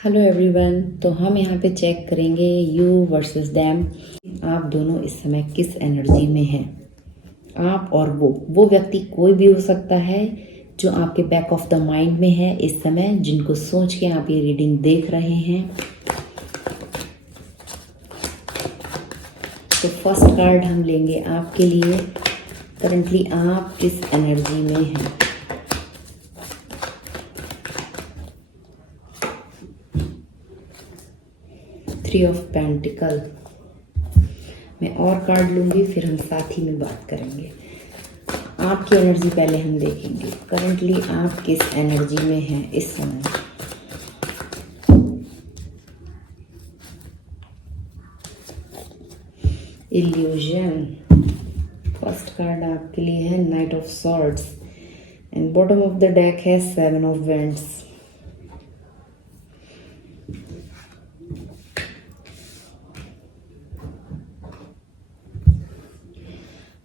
Hello everyone. तो हम यहाँ पे चेक करेंगे यू वर्सेस दैम। आप दोनों इस समय किस एनर्जी में हैं। आप और वो व्यक्ति कोई भी हो सकता है जो आपके बैक ऑफ द माइंड में है इस समय, जिनको सोच के आप ये रीडिंग देख रहे हैं। तो फर्स्ट कार्ड हम लेंगे आपके लिए, करंटली आप किस एनर्जी में हैं। Three of pentacle. मैं और कार्ड लूँगी, फिर हम साथ ही में बात करेंगे। आपकी एनर्जी पहले हम देखेंगे, करंटली आप किस एनर्जी में हैं इस समय। इल्यूजन। फर्स्ट कार्ड आपके लिए है night of swords and bottom of the deck है सेवन ऑफ वेंड्स।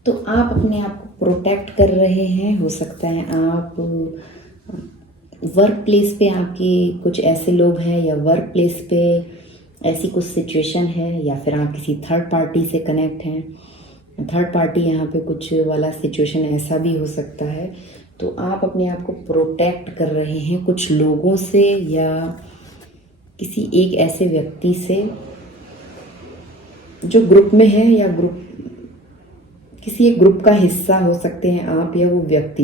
तो आप अपने आप को प्रोटेक्ट कर रहे हैं। हो सकता है आप वर्क प्लेस पे आपके कुछ ऐसे लोग हैं, या वर्क प्लेस पे ऐसी कुछ सिचुएशन है, या फिर आप किसी थर्ड पार्टी से कनेक्ट हैं। थर्ड पार्टी यहाँ पे कुछ वाला सिचुएशन ऐसा भी हो सकता है। तो आप अपने आप को प्रोटेक्ट कर रहे हैं कुछ लोगों से, या किसी एक ऐसे व्यक्ति से जो ग्रुप में है, या किसी एक ग्रुप का हिस्सा हो सकते हैं आप या वो व्यक्ति।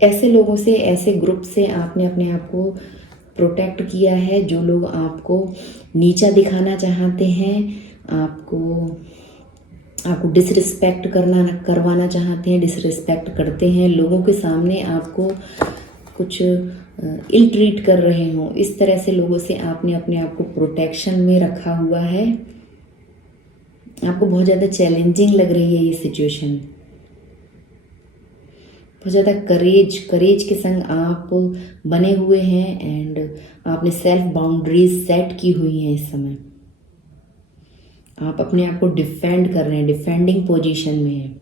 ऐसे लोगों से, ऐसे ग्रुप से आपने अपने आप को प्रोटेक्ट किया है जो लोग आपको नीचा दिखाना चाहते हैं, आपको डिसरिस्पेक्ट करवाना चाहते हैं, डिसरिस्पेक्ट करते हैं लोगों के सामने, आपको कुछ इल ट्रीट कर रहे हो। इस तरह से लोगों से आपने अपने आप को प्रोटेक्शन में रखा हुआ है। आपको बहुत ज़्यादा चैलेंजिंग लग रही है ये सिचुएशन। बहुत ज़्यादा करेज के संग आप बने हुए हैं, एंड आपने सेल्फ बाउंड्रीज सेट की हुई हैं इस समय। आप अपने आप को डिफेंड कर रहे हैं, डिफेंडिंग पोजीशन में हैं।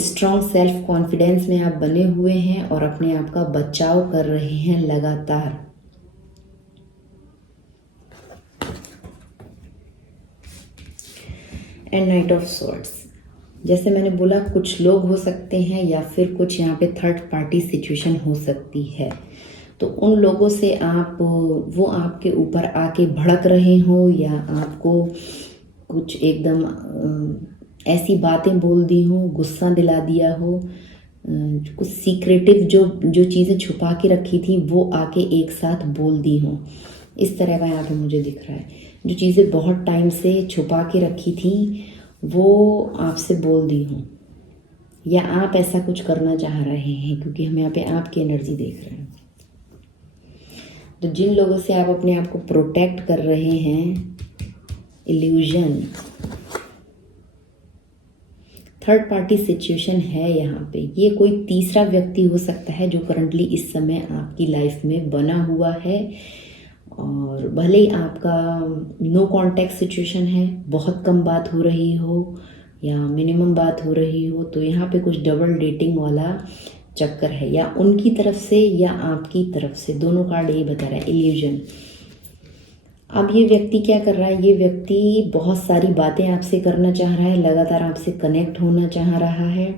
स्ट्रॉन्ग सेल्फ कॉन्फिडेंस में आप बने हुए हैं और अपने आप का बचाव कर रहे हैं लगातार। And night of swords. जैसे मैंने बोला, कुछ लोग हो सकते हैं, या फिर कुछ यहाँ पे थर्ड पार्टी सिचुएशन हो सकती है। तो उन लोगों से वो आपके ऊपर आके भड़क रहे हो, या आपको कुछ एकदम ऐसी बातें बोल दी हो, गुस्सा दिला दिया हो, कुछ सीक्रेटिव जो चीज़ें छुपा के रखी थी वो आके एक साथ बोल दी हो। इस तरह का यहाँ पे मुझे दिख रहा है। जो चीज़ें बहुत टाइम से छुपा के रखी थी वो आपसे बोल दी हो, या आप ऐसा कुछ करना चाह रहे हैं, क्योंकि हम यहाँ पे आपकी एनर्जी देख रहे हैं। तो जिन लोगों से आप अपने आप को प्रोटेक्ट कर रहे हैं, इल्यूजन। थर्ड पार्टी सिचुएशन है यहाँ पे। ये कोई तीसरा व्यक्ति हो सकता है जो करंटली इस समय आपकी लाइफ में बना हुआ है, और भले ही आपका नो कांटेक्ट सिचुएशन है, बहुत कम बात हो रही हो या मिनिमम बात हो रही हो, तो यहाँ पे कुछ डबल डेटिंग वाला चक्कर है, या उनकी तरफ से या आपकी तरफ से। दोनों कार्ड यही बता रहा है, इल्यूजन। अब ये व्यक्ति क्या कर रहा है, ये व्यक्ति बहुत सारी बातें आपसे करना चाह रहा है, लगातार आपसे कनेक्ट होना चाह रहा है,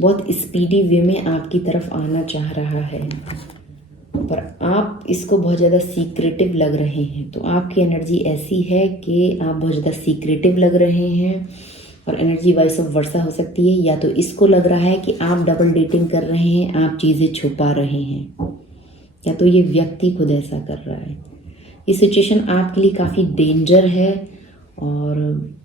बहुत स्पीडी वे में आपकी तरफ आना चाह रहा है, पर आप इसको बहुत ज़्यादा सीक्रेटिव लग रहे हैं। तो आपकी एनर्जी ऐसी है कि आप बहुत ज़्यादा सीक्रेटिव लग रहे हैं, और एनर्जी वाइस ऑफ वर्सा हो सकती है। या तो इसको लग रहा है कि आप डबल डेटिंग कर रहे हैं, आप चीज़ें छुपा रहे हैं, या तो ये व्यक्ति खुद ऐसा कर रहा है। ये सिचुएशन आपके लिए काफ़ी डेंजर है, और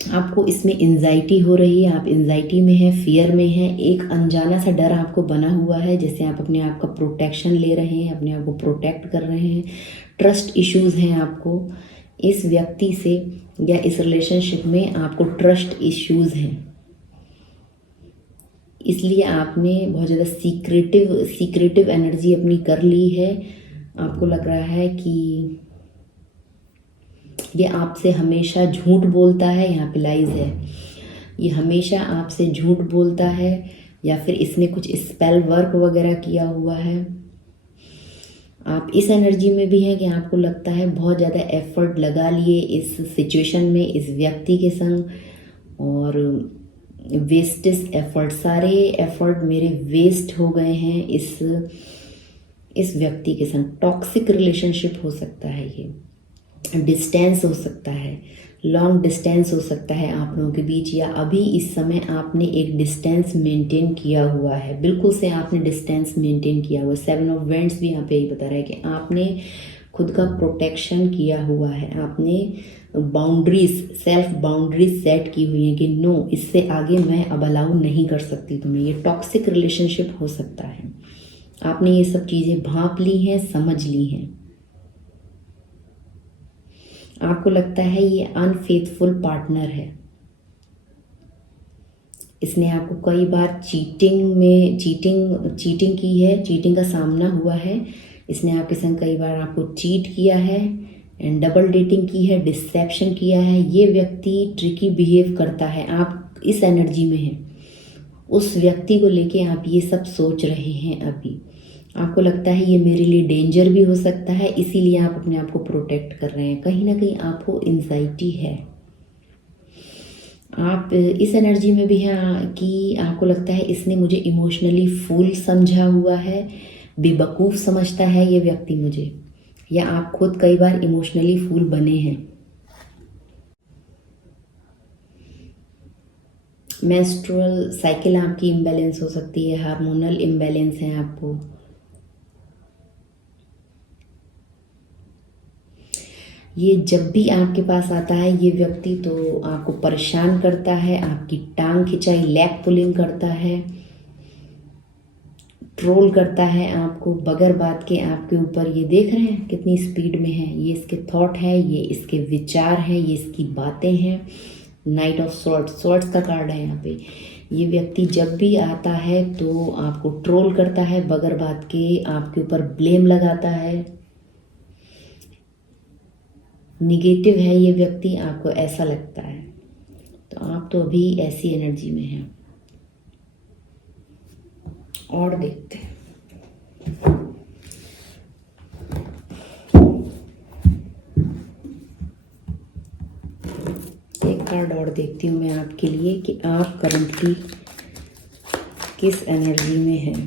आपको इसमें एंजाइटी हो रही है। आप एंजाइटी में हैं, फियर में हैं, एक अनजाना सा डर आपको बना हुआ है, जैसे आप अपने आप का प्रोटेक्शन ले रहे हैं, अपने आप को प्रोटेक्ट कर रहे हैं। ट्रस्ट इश्यूज हैं आपको इस व्यक्ति से, या इस रिलेशनशिप में आपको ट्रस्ट इश्यूज हैं, इसलिए आपने बहुत ज़्यादा सीक्रेटिव एनर्जी अपनी कर ली है। आपको लग रहा है कि ये आपसे हमेशा झूठ बोलता है, यहाँ पे लाइज है। ये हमेशा आपसे झूठ बोलता है, या फिर इसने कुछ स्पेल वर्क वगैरह किया हुआ है। आप इस एनर्जी में भी हैं कि आपको लगता है बहुत ज़्यादा एफर्ट लगा लिए इस सिचुएशन में, इस व्यक्ति के संग, और वेस्टेज एफर्ट, सारे एफर्ट मेरे वेस्ट हो गए हैं इस व्यक्ति के संग। टॉक्सिक रिलेशनशिप हो सकता है, ये डिस्टेंस हो सकता है, लॉन्ग डिस्टेंस हो सकता है आप लोगों के बीच, या अभी इस समय आपने एक डिस्टेंस मेंटेन किया हुआ है, बिल्कुल से आपने डिस्टेंस मेंटेन किया हुआ है। 7 ऑफ वेंट्स भी यहाँ पे यही बता रहा है कि आपने खुद का प्रोटेक्शन किया हुआ है, आपने बाउंड्रीज, सेल्फ बाउंड्रीज सेट की हुई है कि नो, इससे आगे मैं अब अलाउ नहीं कर सकती तुम्हें। ये टॉक्सिक रिलेशनशिप हो सकता है, आपने ये सब चीज़ें भांप ली हैं, समझ ली हैं। आपको लगता है ये अनफेथफुल पार्टनर है, इसने आपको कई बार चीटिंग की है, चीटिंग का सामना हुआ है, इसने आपके संग कई बार आपको चीट किया है एंड डबल डेटिंग की है, डिसेप्शन किया है। ये व्यक्ति ट्रिकी बिहेव करता है, आप इस एनर्जी में हैं, उस व्यक्ति को लेके आप ये सब सोच रहे हैं। अभी आपको लगता है ये मेरे लिए डेंजर भी हो सकता है, इसीलिए आप अपने आप को प्रोटेक्ट कर रहे हैं। कहीं ना कहीं आपको एंजाइटी है, आप इस एनर्जी में भी हैं कि आपको लगता है इसने मुझे इमोशनली फूल समझा हुआ है, बेवकूफ़ समझता है ये व्यक्ति मुझे, या आप खुद कई बार इमोशनली फूल बने हैं। मेंस्ट्रुअल साइकिल आपकी इम्बैलेंस हो सकती है, हार्मोनल इम्बैलेंस है आपको। ये जब भी आपके पास आता है ये व्यक्ति तो आपको परेशान करता है, आपकी टांग खिंचाई, लैग पुलिंग करता है, ट्रोल करता है आपको बगैर बात के आपके ऊपर। ये देख रहे हैं कितनी स्पीड में है, ये इसके थॉट है, ये इसके विचार हैं, ये इसकी बातें हैं। नाइट ऑफ स्वॉर्ड्स का कार्ड है यहाँ पे। ये व्यक्ति जब भी आता है तो आपको ट्रोल करता है बगैर बात के, आपके ऊपर ब्लेम लगाता है, निगेटिव है ये व्यक्ति, आपको ऐसा लगता है। तो आप तो अभी ऐसी एनर्जी में हैं। और देखते हैं, एक कार्ड और देखती हूँ मैं आपके लिए कि आप करंटली किस एनर्जी में हैं,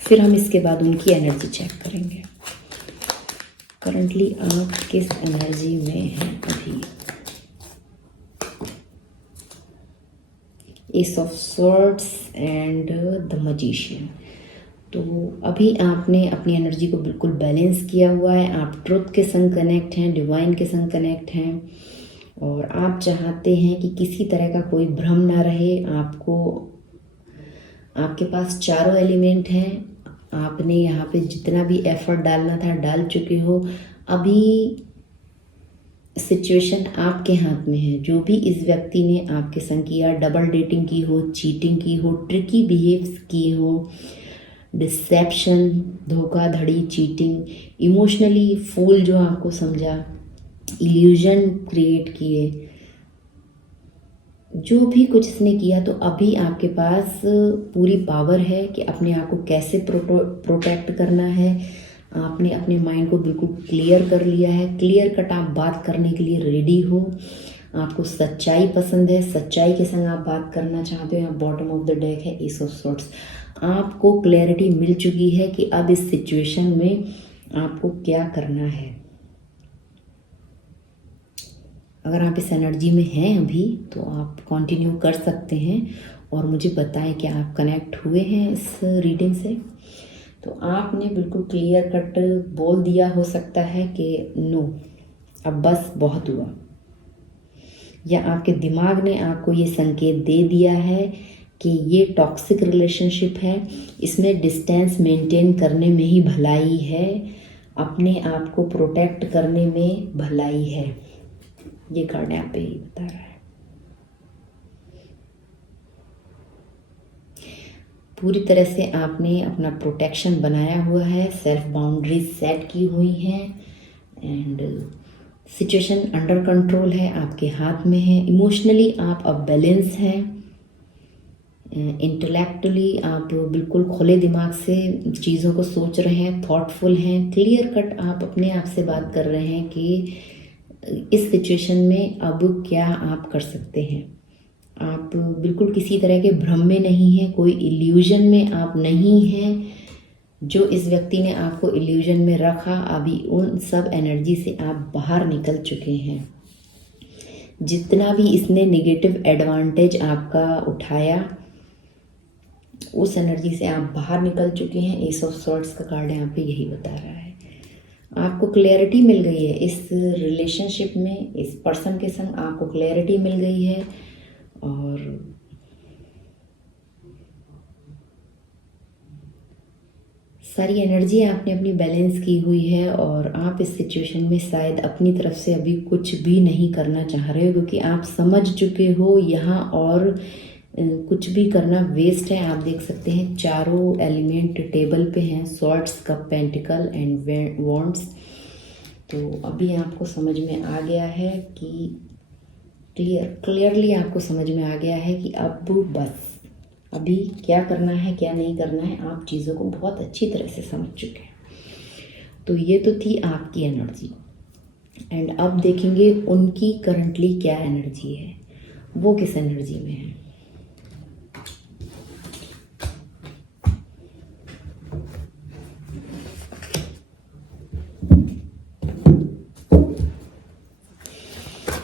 फिर हम इसके बाद उनकी एनर्जी चेक करेंगे। करंटली आप किस एनर्जी में हैं अभी। S of swords and the magician. तो अभी आपने अपनी एनर्जी को बिल्कुल बैलेंस किया हुआ है, आप ट्रुथ के संग कनेक्ट हैं, डिवाइन के संग कनेक्ट हैं, और आप चाहते हैं कि किसी तरह का कोई भ्रम ना रहे आपको। आपके पास चारों एलिमेंट हैं, आपने यहाँ पे जितना भी एफर्ट डालना था डाल चुके हो। अभी सिचुएशन आपके हाथ में है। जो भी इस व्यक्ति ने आपके संग किया, डबल डेटिंग की हो, चीटिंग की हो, ट्रिकी बिहेव्स किए हो, डिसेप्शन, धोखाधड़ी, चीटिंग, इमोशनली फूल जो आपको समझा, इल्यूजन क्रिएट किए, जो भी कुछ इसने किया, तो अभी आपके पास पूरी पावर है कि अपने आप को कैसे प्रोटेक्ट करना है। आपने अपने माइंड को बिल्कुल क्लियर कर लिया है, क्लियर कट आप बात करने के लिए रेडी हो। आपको सच्चाई पसंद है, सच्चाई के संग आप बात करना चाहते हो। यहाँ बॉटम ऑफ द डेक है एस ऑफ स्वॉर्ड्स। आपको क्लैरिटी मिल चुकी है कि अब इस सिचुएशन में आपको क्या करना है। अगर आप इस एनर्जी में हैं अभी तो आप कंटिन्यू कर सकते हैं और मुझे बताएं कि आप कनेक्ट हुए हैं इस रीडिंग से। तो आपने बिल्कुल क्लियर कट बोल दिया हो सकता है कि नो, अब बस बहुत हुआ, या आपके दिमाग ने आपको ये संकेत दे दिया है कि ये टॉक्सिक रिलेशनशिप है, इसमें डिस्टेंस मेंटेन करने में ही भलाई है, अपने आप को प्रोटेक्ट करने में भलाई है। ये कार्ड यहाँ पे ही बता रहा है। पूरी तरह से आपने अपना प्रोटेक्शन बनाया हुआ है, सेल्फ बाउंड्रीज सेट की हुई हैं एंड सिचुएशन अंडर कंट्रोल है, आपके हाथ में है। इमोशनली आप अब बैलेंस हैं, इंटेलेक्चुअली आप बिल्कुल खुले दिमाग से चीज़ों को सोच रहे हैं, थॉटफुल हैं, क्लियर कट आप अपने आप से बात कर रहे हैं कि इस सिचुएशन में अब क्या आप कर सकते हैं। आप बिल्कुल किसी तरह के भ्रम में नहीं हैं, कोई इल्यूजन में आप नहीं हैं। जो इस व्यक्ति ने आपको इल्यूजन में रखा, अभी उन सब एनर्जी से आप बाहर निकल चुके हैं। जितना भी इसने नेगेटिव एडवांटेज आपका उठाया, उस एनर्जी से आप बाहर निकल चुके हैं। एस ऑफ सॉर्ड्स का कार्ड यहाँ पे यही बता रहा है। आपको क्लैरिटी मिल गई है इस रिलेशनशिप में, इस पर्सन के संग आपको क्लैरिटी मिल गई है और सारी एनर्जी आपने अपनी बैलेंस की हुई है और आप इस सिचुएशन में शायद अपनी तरफ से अभी कुछ भी नहीं करना चाह रहे हो, क्योंकि आप समझ चुके हो यहाँ और कुछ भी करना वेस्ट है। आप देख सकते हैं चारों एलिमेंट टेबल पे हैं, swords, cup, pentacle and wands. तो अभी आपको समझ में आ गया है कि क्लियरली आपको समझ में आ गया है कि अब बस अभी क्या करना है क्या नहीं करना है, आप चीज़ों को बहुत अच्छी तरह से समझ चुके हैं। तो ये तो थी आपकी एनर्जी एंड अब देखेंगे उनकी करंटली क्या एनर्जी है, वो किस एनर्जी में है।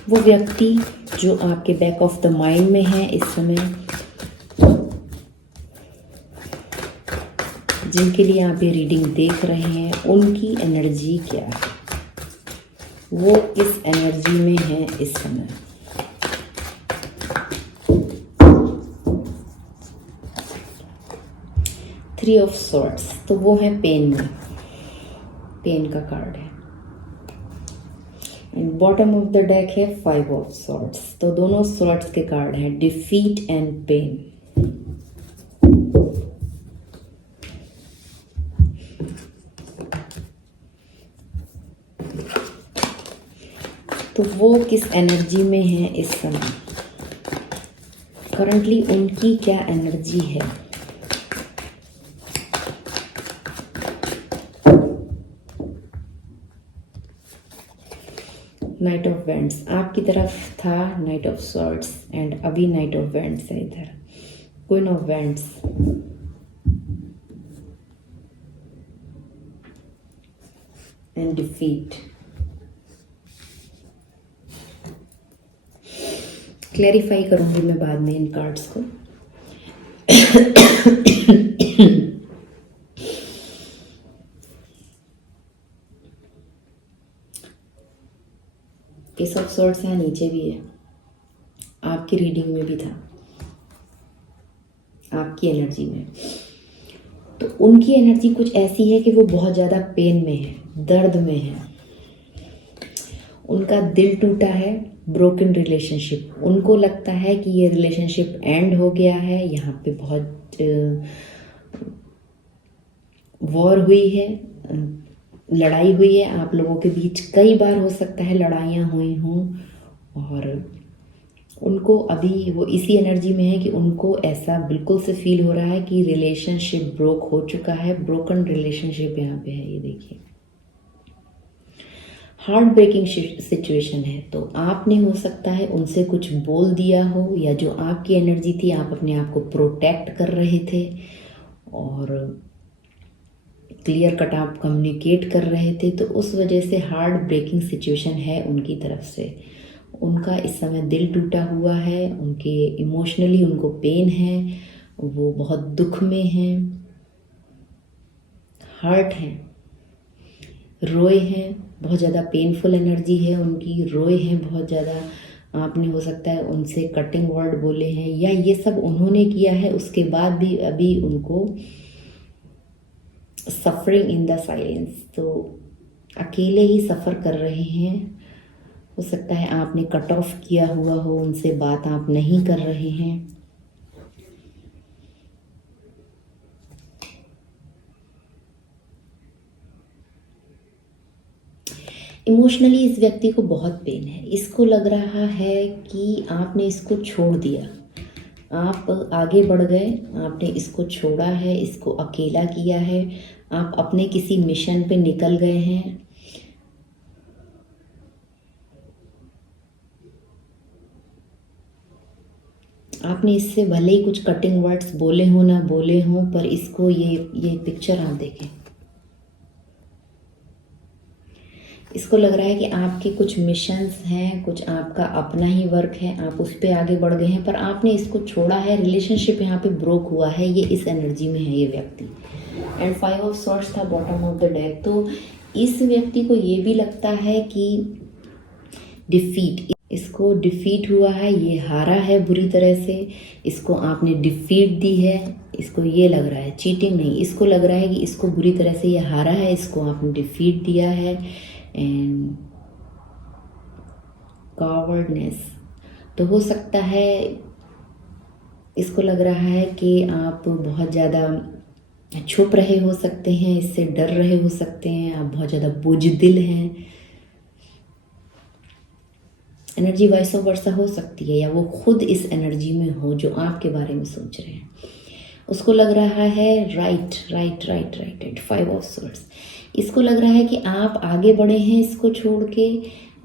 वो व्यक्ति जो आपके बैक ऑफ द माइंड में है इस समय, जिनके लिए आप ये रीडिंग देख रहे हैं, उनकी एनर्जी क्या है, वो किस एनर्जी में है इस समय। थ्री ऑफ सॉर्ड्स, तो वो है पेन में, पेन का कार्ड है। And bottom of the deck है फाइव ऑफ सॉर्ड्स, तो दोनों सॉर्ड्स के कार्ड हैं, डिफीट एंड पेन। तो वो किस एनर्जी में है इस समय, करंटली उनकी क्या एनर्जी है। नाइट ऑफ वैंड्स आपकी तरफ था, नाइट ऑफ सॉर्ड्स एंड अभी नाइट ऑफ वैंड्स है इधर, queen of wands. And defeat. Clarify करूंगी मैं बाद में इन कार्ड्स को। एस ऑफ सॉर्ड्स यहाँ नीचे भी है, आपकी रीडिंग में भी था, आपकी एनर्जी में। तो उनकी एनर्जी कुछ ऐसी है कि वो बहुत ज़्यादा पेन में है, दर्द में है, उनका दिल टूटा है, ब्रोकन रिलेशनशिप। उनको लगता है कि ये रिलेशनशिप एंड हो गया है, यहाँ पे बहुत वॉर हुई है, लड़ाई हुई है आप लोगों के बीच, कई बार हो सकता है लड़ाइयाँ हुई हों, और उनको अभी वो इसी एनर्जी में है कि उनको ऐसा बिल्कुल से फील हो रहा है कि रिलेशनशिप ब्रोक हो चुका है, ब्रोकन रिलेशनशिप यहाँ पे है। ये देखिए हार्ट ब्रेकिंग सिचुएशन है। तो आपने हो सकता है उनसे कुछ बोल दिया हो, या जो आपकी एनर्जी थी आप अपने आप को प्रोटेक्ट कर रहे थे और क्लियर कट आप कम्युनिकेट कर रहे थे, तो उस वजह से हार्ट ब्रेकिंग सिचुएशन है उनकी तरफ से। उनका इस समय दिल टूटा हुआ है, उनके इमोशनली उनको पेन है, वो बहुत दुख में हैं, हर्ट हैं, रोए हैं, बहुत ज़्यादा पेनफुल एनर्जी है उनकी, रोए हैं बहुत ज़्यादा। आपने हो सकता है उनसे कटिंग वर्ड बोले हैं, या ये सब उन्होंने किया है, उसके बाद भी अभी उनको सफरिंग इन द साइलेंस, तो अकेले ही सफ़र कर रहे हैं। हो सकता है आपने कट ऑफ किया हुआ हो, उनसे बात आप नहीं कर रहे हैं। इमोशनली इस व्यक्ति को बहुत पेन है, इसको लग रहा है कि आपने इसको छोड़ दिया, आप आगे बढ़ गए, आपने इसको छोड़ा है, इसको अकेला किया है, आप अपने किसी मिशन पे निकल गए हैं। आपने इससे भले ही कुछ कटिंग वर्ड्स बोले हो ना बोले हो, पर इसको ये पिक्चर आप देखें, इसको लग रहा है कि आपके कुछ मिशंस हैं, कुछ आपका अपना ही वर्क है, आप उस पर आगे बढ़ गए हैं, पर आपने इसको छोड़ा है। रिलेशनशिप यहाँ पे ब्रोक हुआ है, ये इस एनर्जी में है ये व्यक्ति। एंड 5 ऑफ सॉर्ड्स था बॉटम ऑफ द डेक। तो इस व्यक्ति को ये भी लगता है कि डिफीट, इसको डिफीट हुआ है, ये हारा है बुरी तरह से, इसको आपने डिफीट दी है। इसको ये लग रहा है, चीटिंग नहीं, इसको लग रहा है कि इसको बुरी तरह से ये हारा है, इसको आपने डिफीट दिया है। एंड कॉवर्डनेस, तो हो सकता है इसको लग रहा है कि आप बहुत ज़्यादा छुप रहे हो सकते हैं, इससे डर रहे हो सकते हैं, आप बहुत ज़्यादा बुजदिल हैं। एनर्जी वॉइस ऑफ वर्सा हो सकती है, या वो खुद इस एनर्जी में हो जो आपके बारे में सोच रहे हैं। उसको लग रहा है right right right right right 5 of swords. इसको लग रहा है कि आप आगे बढ़े हैं इसको छोड़ के,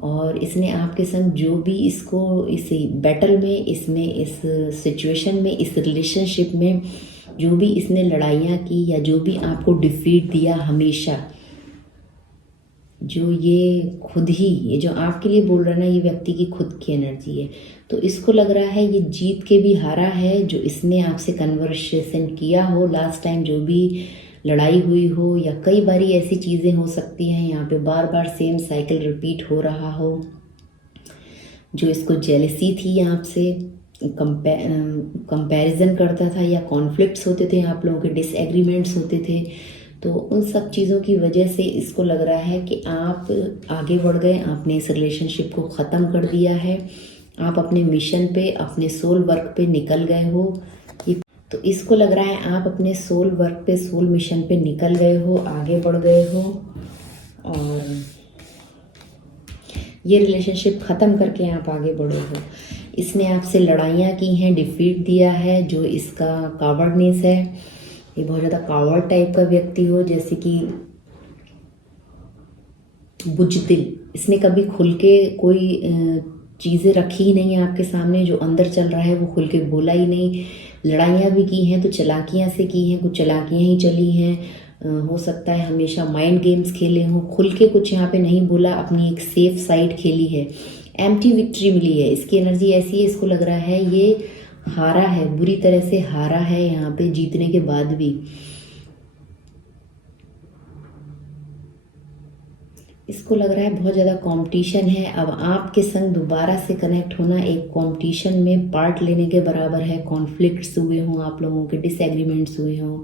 और इसने आपके संग जो भी इसको इस बैटल में, इसमें इस सिचुएशन में, इस रिलेशनशिप में जो भी इसने लड़ाइयाँ की, या जो भी आपको डिफीट दिया हमेशा, जो ये खुद ही, ये जो आपके लिए बोल रहा है ना, ये व्यक्ति की खुद की एनर्जी है। तो इसको लग रहा है ये जीत के भी हारा है, जो इसने आपसे कन्वर्सेशन किया हो लास्ट टाइम, जो भी लड़ाई हुई हो, या कई बारी ऐसी चीज़ें हो सकती हैं यहाँ पे बार बार सेम साइकिल रिपीट हो रहा हो, जो इसको जेलसी थी आपसे, कंपैरिजन करता था, या कॉन्फ्लिक्ट्स होते थे आप लोगों के, डिसएग्रीमेंट्स होते थे। तो उन सब चीज़ों की वजह से इसको लग रहा है कि आप आगे बढ़ गए, आपने इस रिलेशनशिप को ख़त्म कर दिया है, आप अपने मिशन पे, अपने सोल वर्क पे निकल गए हो। तो इसको लग रहा है आप अपने सोल वर्क पे, सोल मिशन पे निकल गए हो, आगे बढ़ गए हो, और ये रिलेशनशिप ख़त्म करके आप आगे बढ़े हो। इसने आपसे लड़ाइयाँ की हैं, डिफीट दिया है, जो इसका कावर्डनेस है। ये बहुत ज़्यादा कावर्ड टाइप का व्यक्ति हो, जैसे कि बुजदिल, इसने कभी खुल के कोई चीज़ें रखी ही नहीं है आपके सामने, जो अंदर चल रहा है वो खुल के बोला ही नहीं। लड़ाइयाँ भी की हैं तो चालाकियाँ से की हैं, कुछ चालाकियाँ ही चली हैं। हो सकता है हमेशा माइंड गेम्स खेले हों, खुल के कुछ यहाँ पे नहीं बोला, अपनी एक सेफ साइड खेली है। एम्प्टी विक्ट्री मिली है, इसकी एनर्जी ऐसी है, इसको लग रहा है ये हारा है, बुरी तरह से हारा है यहाँ पे जीतने के बाद भी। इसको लग रहा है बहुत ज़्यादा कंपटीशन है, अब आपके संग दोबारा से कनेक्ट होना एक कंपटीशन में पार्ट लेने के बराबर है। कॉन्फ्लिक्ट्स हुए हों आप लोगों के, डिसएग्रीमेंट्स हुए हों,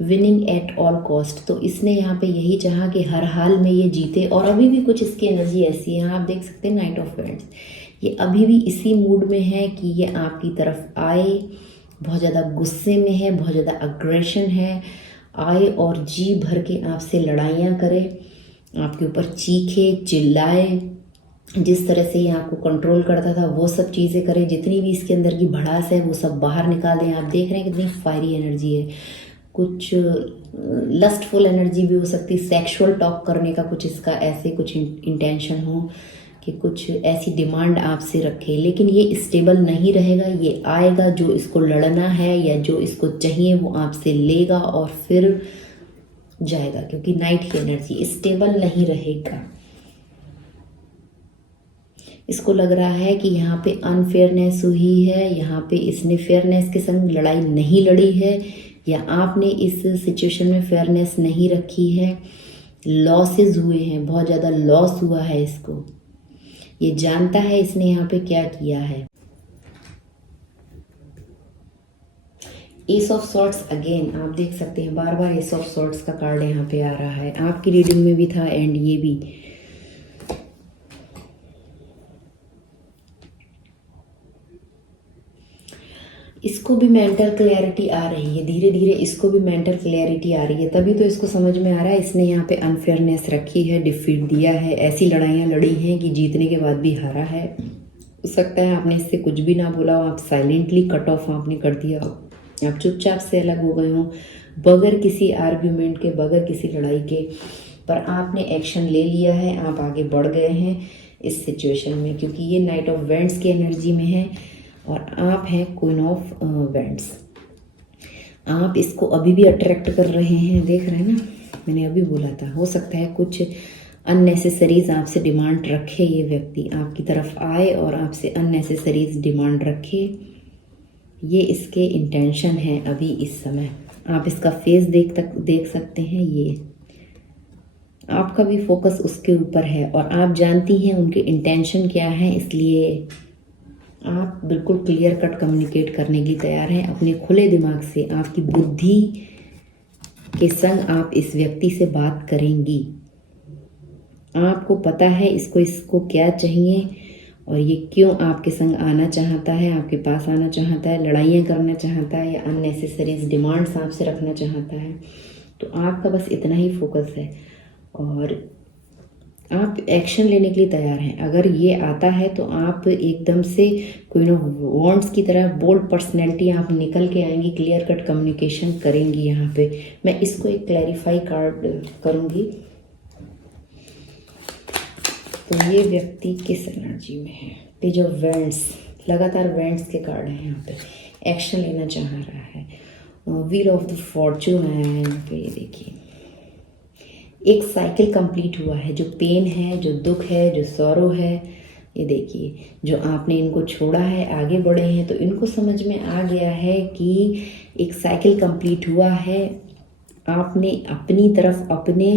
विनिंग एट ऑल कॉस्ट। तो इसने यहाँ पे यही चाहा कि हर हाल में ये जीते, और अभी भी कुछ इसकी एनर्जी ऐसी है, आप देख सकते हैं नाइट ऑफ वेंट्स, ये अभी भी इसी मूड में है कि ये आपकी तरफ आए, बहुत ज़्यादा गुस्से में है, बहुत ज़्यादा अग्रेशन है, आए और जी भर के आपसे लड़ाइयाँ करे, आपके ऊपर चीखे चिल्लाए, जिस तरह से ये आपको कंट्रोल करता था वो सब चीज़ें करे, जितनी भी इसके अंदर की भड़ास है वो सब बाहर निकाल दें। आप देख रहे हैं कितनी फायरी एनर्जी है, कुछ लस्टफुल एनर्जी भी हो सकती, सेक्सुअल टॉक करने का कुछ इसका ऐसे कुछ इंटेंशन हो कि कुछ ऐसी डिमांड आपसे रखे, लेकिन ये स्टेबल नहीं रहेगा। ये आएगा, जो इसको लड़ना है या जो इसको चाहिए वो आपसे लेगा और फिर जाएगा, क्योंकि नाइट की एनर्जी स्टेबल नहीं रहेगा। इसको लग रहा है कि यहाँ पे अनफेयरनेस हुई है, यहाँ पे इसने फेयरनेस के संग लड़ाई नहीं लड़ी है, या आपने इस सिचुएशन में फेयरनेस नहीं रखी है। लॉसेस हुए हैं, बहुत ज़्यादा लॉस हुआ है इसको, ये जानता है इसने यहाँ पे क्या किया है। एस ऑफ सॉर्ड्स अगेन, आप देख सकते हैं बार बार एस ऑफ सॉर्ड्स का कार्ड यहाँ पे आ रहा है, आपकी रीडिंग में भी था एंड ये भी। इसको भी मेंटल क्लैरिटी आ रही है, धीरे धीरे इसको भी मेंटल क्लैरिटी आ रही है, तभी तो इसको समझ में आ रहा है इसने यहाँ पे अनफेयरनेस रखी है, डिफीट दिया है, ऐसी लड़ाइयाँ लड़ी हैं कि जीतने के बाद भी हारा है। हो सकता है आपने इससे कुछ भी ना बोला हो, आप साइलेंटली कट ऑफ आपने कर दिया हो, आप चुपचाप से अलग हो गए हो बगैर किसी आर्ग्यूमेंट के, बगैर किसी लड़ाई के, पर आपने एक्शन ले लिया है, आप आगे बढ़ गए हैं इस सिचुएशन में, क्योंकि ये नाइट ऑफ वेंट्स की एनर्जी में है और आप हैं क्वीन ऑफ वेंट्स। आप इसको अभी भी अट्रैक्ट कर रहे हैं, देख रहे हैं ना, मैंने अभी बोला था। हो सकता है कुछ अननेसेसरीज आपसे डिमांड रखे, ये व्यक्ति आपकी तरफ आए और आपसे अननेसेसरीज डिमांड रखे, ये इसके इंटेंशन है अभी इस समय। आप इसका फेस देख सकते हैं, ये आपका भी फोकस उसके ऊपर है और आप जानती हैं उनके इंटेंशन क्या है, इसलिए आप बिल्कुल क्लियर कट कम्युनिकेट करने के लिए तैयार हैं अपने खुले दिमाग से। आपकी बुद्धि के संग आप इस व्यक्ति से बात करेंगी। आपको पता है इसको क्या चाहिए और ये क्यों आपके संग आना चाहता है, आपके पास आना चाहता है, लड़ाइयाँ करना चाहता है या अननेसेसरीज डिमांड्स आपसे रखना चाहता है। तो आपका बस इतना ही फोकस है और आप एक्शन लेने के लिए तैयार हैं। अगर ये आता है तो आप एकदम से क्वीन ऑफ वॉन्ड्स की तरह बोल्ड पर्सनैलिटी आप निकल के आएंगी, क्लियर कट कम्युनिकेशन करेंगी। यहाँ पे मैं इसको एक क्लैरिफाई कार्ड करूँगी। तो ये व्यक्ति किस एनर्जी में है? पेज ऑफ वेंट्स, लगातार वेंट्स के कार्ड हैं यहाँ पे, एक्शन लेना चाह रहा है। व्हील ऑफ द फॉर्चून है यहाँ पे, ये देखिए एक साइकिल कंप्लीट हुआ है। जो पेन है, जो दुख है, जो सौरो है, ये देखिए जो आपने इनको छोड़ा है, आगे बढ़े हैं तो इनको समझ में आ गया है कि एक साइकिल कंप्लीट हुआ है। आपने अपनी तरफ अपने,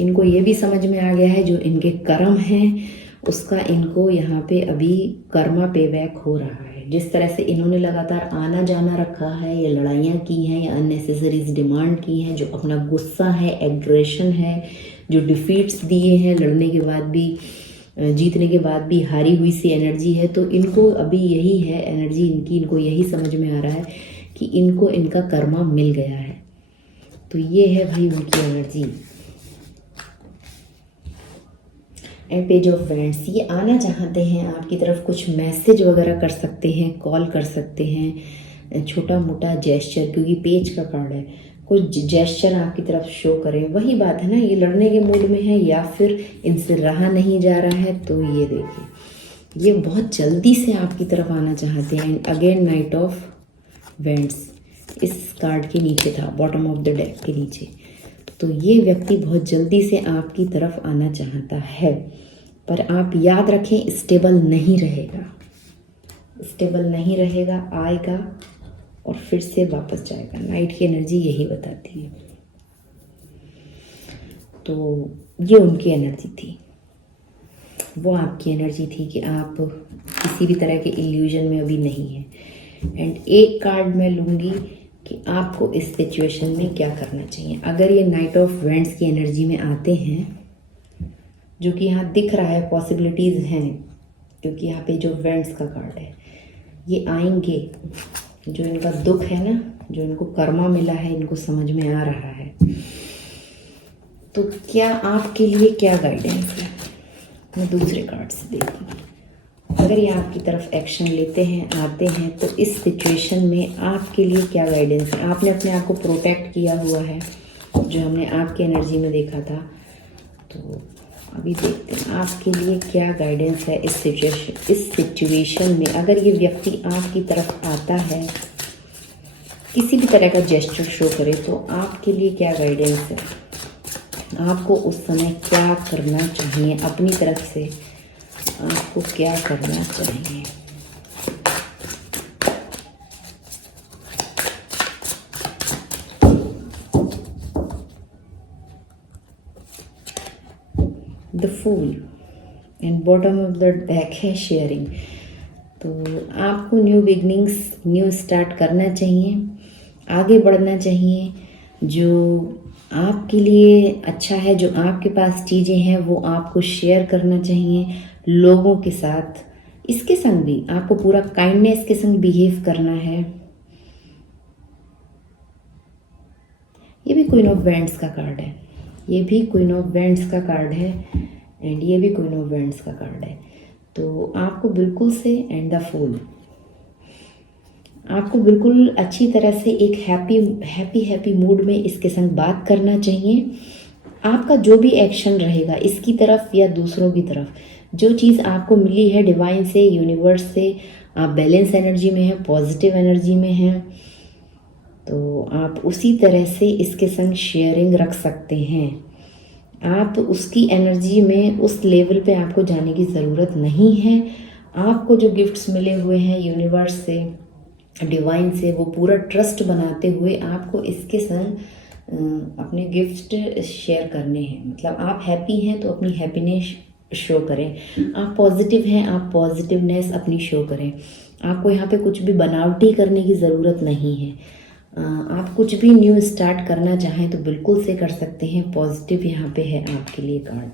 इनको ये भी समझ में आ गया है जो इनके कर्म हैं उसका इनको यहाँ पे अभी कर्मा पे बैक हो रहा है। जिस तरह से इन्होंने लगातार आना जाना रखा है या लड़ाइयाँ की हैं या अननेसेसरीज डिमांड की हैं, जो अपना गुस्सा है, एग्रेशन है, जो डिफीट्स दिए हैं, लड़ने के बाद भी, जीतने के बाद भी हारी हुई सी एनर्जी है, तो इनको अभी यही है एनर्जी इनकी। इनको यही समझ में आ रहा है कि इनको इनका कर्मा मिल गया है। तो ये है भाई उनकी energy. And page of vents, ये आना चाहते हैं आपकी तरफ, कुछ मैसेज वगैरह कर सकते हैं, कॉल कर सकते हैं, छोटा मोटा जेस्चर, क्योंकि पेज का कार्ड है, कुछ जेस्चर आपकी तरफ शो करें। वही बात है ना, ये लड़ने के मूड में है या फिर इनसे रहा नहीं जा रहा है। तो ये देखिए ये बहुत जल्दी से आपकी तरफ आना चाहते हैं। And again night of vents इस कार्ड के नीचे था, बॉटम ऑफ द डेक के नीचे। तो ये व्यक्ति बहुत जल्दी से आपकी तरफ आना चाहता है, पर आप याद रखें स्टेबल नहीं रहेगा, स्टेबल नहीं रहेगा, आएगा और फिर से वापस जाएगा। नाइट की एनर्जी यही बताती है। तो ये उनकी एनर्जी थी, वो आपकी एनर्जी थी कि आप किसी भी तरह के इल्यूजन में अभी नहीं है। एंड एक कार्ड मैं लूँगी कि आपको इस सिचुएशन में क्या करना चाहिए। अगर ये नाइट ऑफ वेंट्स की एनर्जी में आते हैं, जो कि यहाँ दिख रहा है, पॉसिबिलिटीज़ हैं, क्योंकि यहाँ पे जो वेंट्स का कार्ड है, ये आएंगे, जो इनका दुख है ना, जो इनको कर्मा मिला है, इनको समझ में आ रहा है। तो क्या आपके लिए क्या गाइडेंस है, मैं दूसरे कार्ड से देखूँगी। अगर ये आपकी तरफ एक्शन लेते हैं, आते हैं, तो इस सिचुएशन में आपके लिए क्या गाइडेंस है। आपने अपने आप को प्रोटेक्ट किया हुआ है, जो हमने आपकी एनर्जी में देखा था। तो अभी देखते हैं आपके लिए क्या गाइडेंस है इस सिचुएशन में। अगर ये व्यक्ति आपकी तरफ आता है, किसी भी तरह का जेस्चर शो करे, तो आपके लिए क्या गाइडेंस है, आपको उस समय क्या करना चाहिए, अपनी तरफ से आपको क्या करना चाहिए। The full and bottom of the deck है शेयरिंग। तो आपको न्यू बिगनिंग्स, न्यू स्टार्ट करना चाहिए, आगे बढ़ना चाहिए। जो आपके लिए अच्छा है, जो आपके पास चीज़ें हैं, वो आपको शेयर करना चाहिए लोगों के साथ। इसके संग भी आपको पूरा काइंडनेस के संग बिहेव करना है। ये भी क्वीन ऑफ वेंट्स का कार्ड है, ये भी क्वीन ऑफ वेंट्स का कार्ड है, एंड ये भी क्वीन ऑफ वेंट्स का कार्ड है। तो आपको बिल्कुल से एंड द फूल, आपको बिल्कुल अच्छी तरह से एक हैप्पी मूड में इसके संग बात करना चाहिए। आपका जो भी एक्शन रहेगा इसकी तरफ या दूसरों की तरफ, जो चीज़ आपको मिली है डिवाइन से, यूनिवर्स से, आप बैलेंस एनर्जी में हैं, पॉजिटिव एनर्जी में हैं, तो आप उसी तरह से इसके संग शेयरिंग रख सकते हैं। आप उसकी एनर्जी में उस लेवल पे आपको जाने की ज़रूरत नहीं है। आपको जो गिफ्ट्स मिले हुए हैं यूनिवर्स से, डिवाइन से, वो पूरा ट्रस्ट बनाते हुए आपको इसके संग अपने गिफ्ट शेयर करने हैं। मतलब आप हैप्पी हैं तो अपनी हैप्पीनेस शो करें, आप पॉजिटिव हैं, आप पॉजिटिवनेस अपनी शो करें। आपको यहाँ पे कुछ भी बनावटी करने की ज़रूरत नहीं है। आप कुछ भी न्यू स्टार्ट करना चाहें तो बिल्कुल से कर सकते हैं। पॉजिटिव यहाँ पे है आपके लिए कार्ड,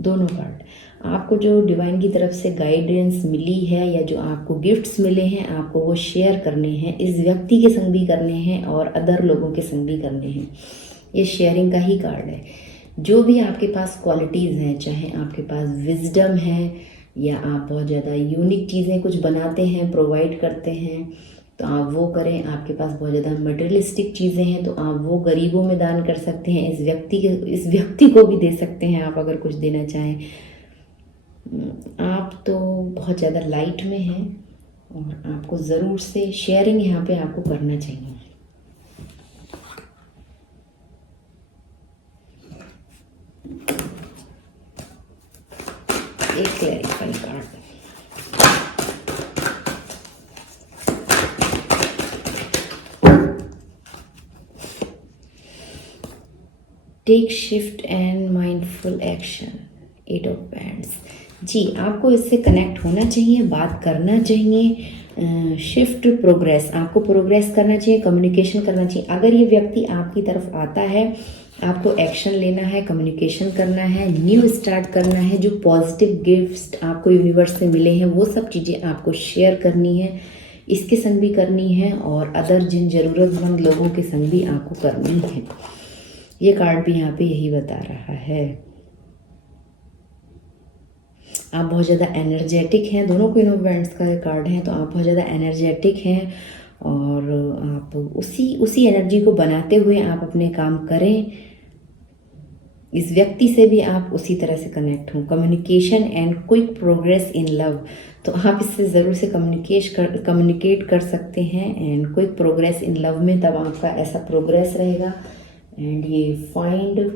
दोनों कार्ड। आपको जो डिवाइन की तरफ से गाइडेंस मिली है या जो आपको गिफ्ट्स मिले हैं, आपको वो शेयर करने हैं, इस व्यक्ति के संग भी करने हैं और अदर लोगों के संग भी करने हैं। ये शेयरिंग का ही कार्ड है। जो भी आपके पास क्वालिटीज़ हैं, चाहे आपके पास विजडम है या आप बहुत ज़्यादा यूनिक चीज़ें कुछ बनाते हैं, प्रोवाइड करते हैं, तो आप वो करें। आपके पास बहुत ज़्यादा मटेरियलिस्टिक चीज़ें हैं तो आप वो गरीबों में दान कर सकते हैं। इस व्यक्ति को भी दे सकते हैं आप अगर कुछ देना चाहें। आप तो बहुत ज़्यादा लाइट में हैं और आपको ज़रूर से शेयरिंग यहाँ पे आपको करना चाहिए। एक clarify card, take shift and mindful action, 8 of pants. जी, आपको इससे कनेक्ट होना चाहिए, बात करना चाहिए, शिफ्ट, प्रोग्रेस, आपको प्रोग्रेस करना चाहिए, कम्युनिकेशन करना चाहिए। अगर ये व्यक्ति आपकी तरफ आता है, आपको एक्शन लेना है, कम्युनिकेशन करना है, न्यू स्टार्ट करना है। जो पॉजिटिव गिफ्ट्स आपको यूनिवर्स से मिले हैं वो सब चीज़ें आपको शेयर करनी है, इसके संग भी करनी है और अदर जिन ज़रूरतमंद लोगों के संग भी आपको करनी है। ये कार्ड भी यहाँ पे यही बता रहा है। आप बहुत ज़्यादा एनर्जेटिक हैं, दोनों क्वीन ऑफ वैंड्स का कार्ड है, तो आप बहुत ज़्यादा एनर्जेटिक हैं और आप उसी एनर्जी को बनाते हुए आप अपने काम करें। इस व्यक्ति से भी आप उसी तरह से कनेक्ट हों। Communication and quick progress in love, तो आप इससे ज़रूर से कम्युनिकेट कर सकते हैं and quick progress in love में तब आपका ऐसा प्रोग्रेस रहेगा। एंड ये find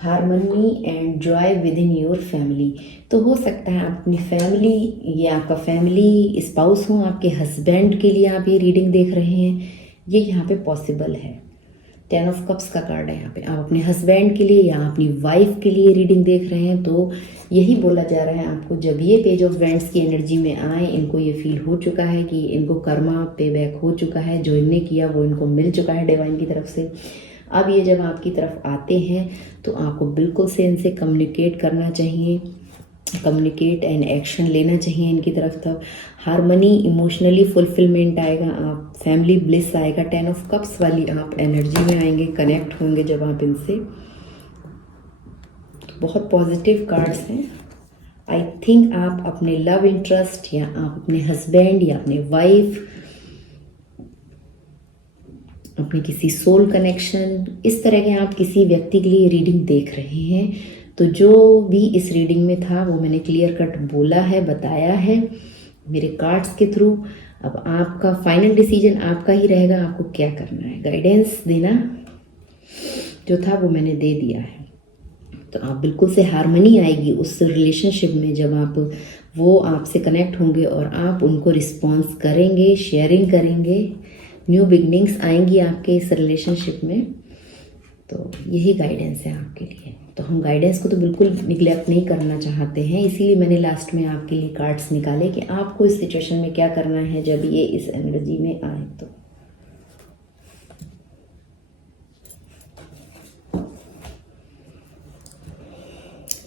harmony and Joy with in your family, तो हो सकता है आप अपनी फैमिली, ये आपका फैमिली स्पाउस हो, आपके हस्बैंड के लिए आप ये रीडिंग देख रहे हैं, ये यहाँ पे पॉसिबल है। 10 ऑफ कप्स का कार्ड है यहाँ पे। आप अपने हस्बैंड के लिए या अपनी वाइफ के लिए रीडिंग देख रहे हैं तो यही बोला जा रहा है आपको। जब ये पेज ऑफ वैंड्स की एनर्जी में आए, इनको ये फील हो चुका है कि इनको कर्मा पे बैक हो चुका है, जो इनने किया वो इनको मिल चुका है डिवाइन की तरफ से। अब ये जब आपकी तरफ आते हैं तो आपको बिल्कुल से इनसे कम्युनिकेट करना चाहिए, कम्युनिकेट एंड एक्शन लेना चाहिए इनकी तरफ। तब हारमनी, इमोशनली फुलफिलमेंट आएगा, आप फैमिली ब्लिस आएगा। 10 ऑफ कप्स वाली आप एनर्जी में आएंगे, कनेक्ट होंगे जब आप इनसे। तो बहुत पॉजिटिव कार्ड्स हैं। आई थिंक आप अपने लव इंटरेस्ट या आप अपने हस्बैंड या अपने वाइफ, अपने किसी सोल कनेक्शन, इस तरह के आप किसी व्यक्ति के लिए रीडिंग देख रहे हैं। तो जो भी इस रीडिंग में था वो मैंने क्लियर कट बोला है, बताया है मेरे कार्ड्स के थ्रू। अब आपका फाइनल डिसीजन आपका ही रहेगा, आपको क्या करना है। गाइडेंस देना जो था वो मैंने दे दिया है। तो आप बिल्कुल से हारमनी आएगी उस रिलेशनशिप में जब आप वो आपसे कनेक्ट होंगे और आप उनको रिस्पॉन्स करेंगे, शेयरिंग करेंगे, न्यू बिगनिंग्स आएंगी आपके इस रिलेशनशिप में। तो यही गाइडेंस है आपके लिए। तो हम गाइडेंस को तो बिल्कुल निगलेक्ट नहीं करना चाहते हैं, इसीलिए मैंने लास्ट में आपके लिए कार्ड्स निकाले कि आपको इस सिचुएशन में क्या करना है जब ये इस एनर्जी में आए। तो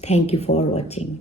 थैंक यू फॉर वॉचिंग।